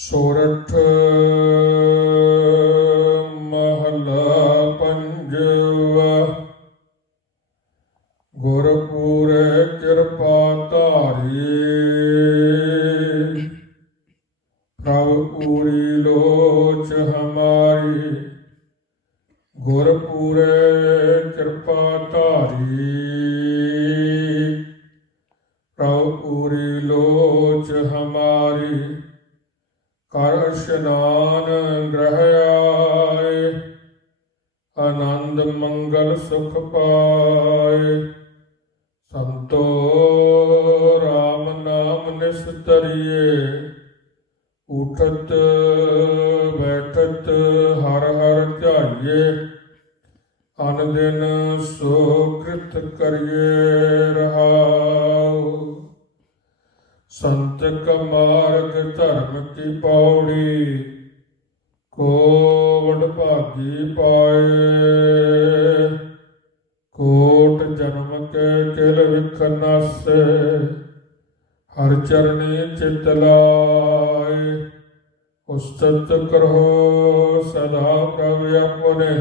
ਸੋਰਠ ਮਹਲਾ ਪੰਜਵਾ। ਗੁਰਪੂਰੇ ਕਿਰਪਾ ਧਾਰੀ। ਪ੍ਰਭ ਪੂਰੀ ਲੋਚ ਹਮਾਰੀ। ਗੁਰਪੂਰੇ ਕਿਰਪਾ ਧਾਰੀ। ਪ੍ਰਭ ਪੂਰੀ ਲੋਚ ਹਮਾਰੀ। ਇਸ਼ਨਾਨ ਗ੍ਰਹਿ ਆਏ ਆਨੰਦ ਮੰਗਲ ਸੁਖ ਪਾਏ। ਸੰਤੋ ਰਾਮ ਨਾਮ ਨਿਸਤਰੀਏ ਉਠਤ, ਬੈਠਤ, ਹਰ ਹਰ ਧਿਆਈਏ ਅਨ ਦਿਨ ਸੋ ਕ੍ਰਿਤ ਕਰੀਏ ਰਹਾਉ ਸੰਤ ਕਮਾਰਗ ਧਰਮ ਕੀ ਪੌੜੀ, ਕੋਵਡ ਭਾਗੀ ਪਾਏ। ਕੋਟ ਜਨਮ ਕੇ ਕਿਲ ਵਿਖ ਹਰ ਚਰਣੀ ਚਿਤ ਲਾਏ। ਉਸਤਤ ਕਰੋ ਸਦਾ ਪ੍ਰਭ ਆਪਣੇ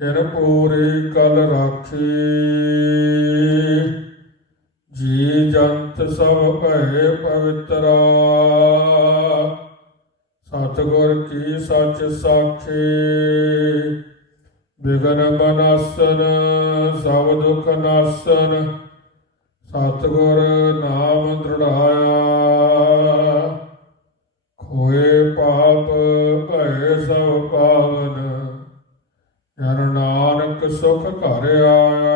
ਜਿਨ ਪੂਰੀ ਕਲ ਰਾਖੀ। ਸਭ ਭਏ ਪਵਿੱਤਰਾ। ਸਤਿਗੁਰ ਕੀ ਸੱਚ ਸਾਖੀ। ਬਿਗਨ ਬਨਾਸਨ, ਸਭ ਦੁਖ ਨਾਸਨ। ਸਤਿਗੁਰ ਨਾਮ ਦ੍ਰਿੜਾਇਆ। ਖੋਏ ਪਾਪ, ਭਏ ਸਭ ਪਾਵਨ। ਜਨ ਨਾਨਕ ਸੁਖ ਘਰ ਆਇਆ।